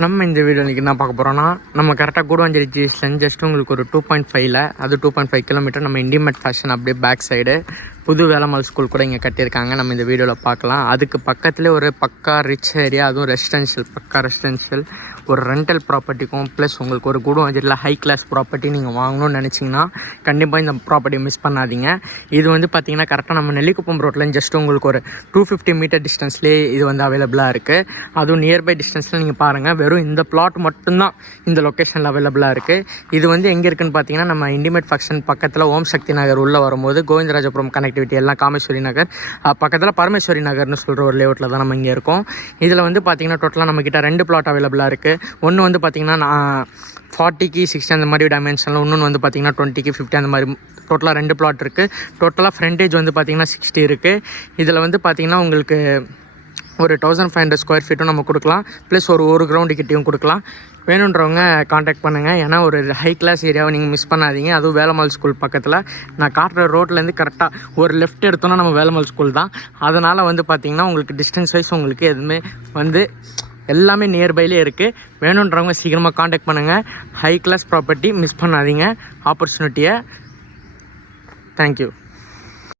நம்ம இந்த வீடியோ இன்றைக்கி என்ன பார்க்க போகிறோன்னா, நம்ம கரெக்டாக கூடுவாஞ்சேரி ஜிஎஸ்லேருந்து ஜஸ்ட் உங்களுக்கு ஒரு 2.5ல் அது 2.5 கிலோமீட்டர் நம்ம இண்டிமேட் ஃபேஷன் அப்படியே பேக் சைடு புது வேலம்மாள் ஸ்கூல் கூட இங்கே கட்டியிருக்காங்க. நம்ம இந்த வீடியோவில் பார்க்கலாம். அதுக்கு பக்கத்துலேயே ஒரு பக்கா ரிச் ஏரியா, அதுவும் ரெசிடென்ஷியல், பக்கா ரெசிடென்ஷியல் ஒரு ரெண்டல் ப்ராப்பர்ட்டிக்கும் ப்ளஸ் உங்களுக்கு ஒரு கூடுவாஞ்சேரியில் ஹை கிளாஸ் ப்ராப்பர்ட்டி நீங்கள் வாங்கணும்னு நினச்சிங்கன்னா கண்டிப்பாக இந்த ப்ராப்பர்ட்டியை மிஸ் பண்ணாதீங்க. இது வந்து பார்த்திங்கன்னா கரெக்டாக நம்ம நெல்லிக்குப்பம் ரோட்டில் ஜஸ்ட் உங்களுக்கு ஒரு 250 மீட்டர் டிஸ்டன்ஸ்லேயே இது வந்து அவைலபிளாக இருக்குது. அதுவும் நியர்பை டிஸ்டன்ஸில் நீங்கள் பாருங்கள், வெறும் இந்த பிளாட் மட்டும்தான் இந்த லொக்கேஷனில் அவைலபிளாக இருக்குது. இது வந்து எங்கே இருக்குதுன்னு பார்த்தீங்கன்னா நம்ம இண்டிமேட் ஃபங்க்ஷன் பக்கத்தில் ஓம் சக்தி நகர் உள்ளே வரும்போது கோவிந்தராஜபுரம் கனெக்டிவிட்டி எல்லாம் காமேஸ்வரி நகர் பக்கத்தில் பரமேஸ்வரி நகர்னு சொல்கிற ஒரு லேஅவுட்டில் தான் நம்ம இங்கே இருக்கோம். இதில் வந்து பார்த்திங்கன்னா டோட்டலாக நம்மக்கிட்ட 2 பிளாட் அவைலபிளாக இருக்குது. ஒன்று வந்து பார்த்திங்கன்னா 40க்கு 60 அந்த மாதிரி டைமென்ஷனில், இன்னொன்று வந்து பார்த்திங்கன்னா 20க்கு 50 அந்த மாதிரி டோட்டலாக 2 பிளாட் இருக்குது. டோட்டலாக ஃப்ரண்டேஜ் வந்து பார்த்திங்கன்னா 60 இருக்குது. இதில் வந்து பார்த்திங்கன்னா உங்களுக்கு ஒரு 1500 ஸ்கொயர் ஃபீட்டும் நம்ம கொடுக்கலாம், ப்ளஸ் ஒரு கிரவுண்டு கிட்டேயும் கொடுக்கலாம். வேணுன்றவங்க காண்டாக்ட் பண்ணுங்கள். ஏன்னா ஒரு ஹை கிளாஸ் ஏரியாவை நீங்கள் மிஸ் பண்ணாதீங்க. அதுவும் வேலம்மாள் ஸ்கூல் பக்கத்தில் நான் காட்டுற ரோட்லேருந்து கரெக்டாக ஒரு லெஃப்ட் எடுத்தோன்னா நம்ம வேலம்மாள் ஸ்கூல் தான். அதனால் வந்து பார்த்திங்கன்னா உங்களுக்கு டிஸ்டன்ஸ் வைஸ் உங்களுக்கு எதுவுமே வந்து எல்லாமே நியர்பைலே இருக்குது. வேணுன்றவங்க சீக்கிரமாக காண்டாக்ட் பண்ணுங்கள். ஹை கிளாஸ் ப்ராப்பர்ட்டி மிஸ் பண்ணாதீங்க ஆப்பர்ச்சுனிட்டியை. தேங்க்யூ.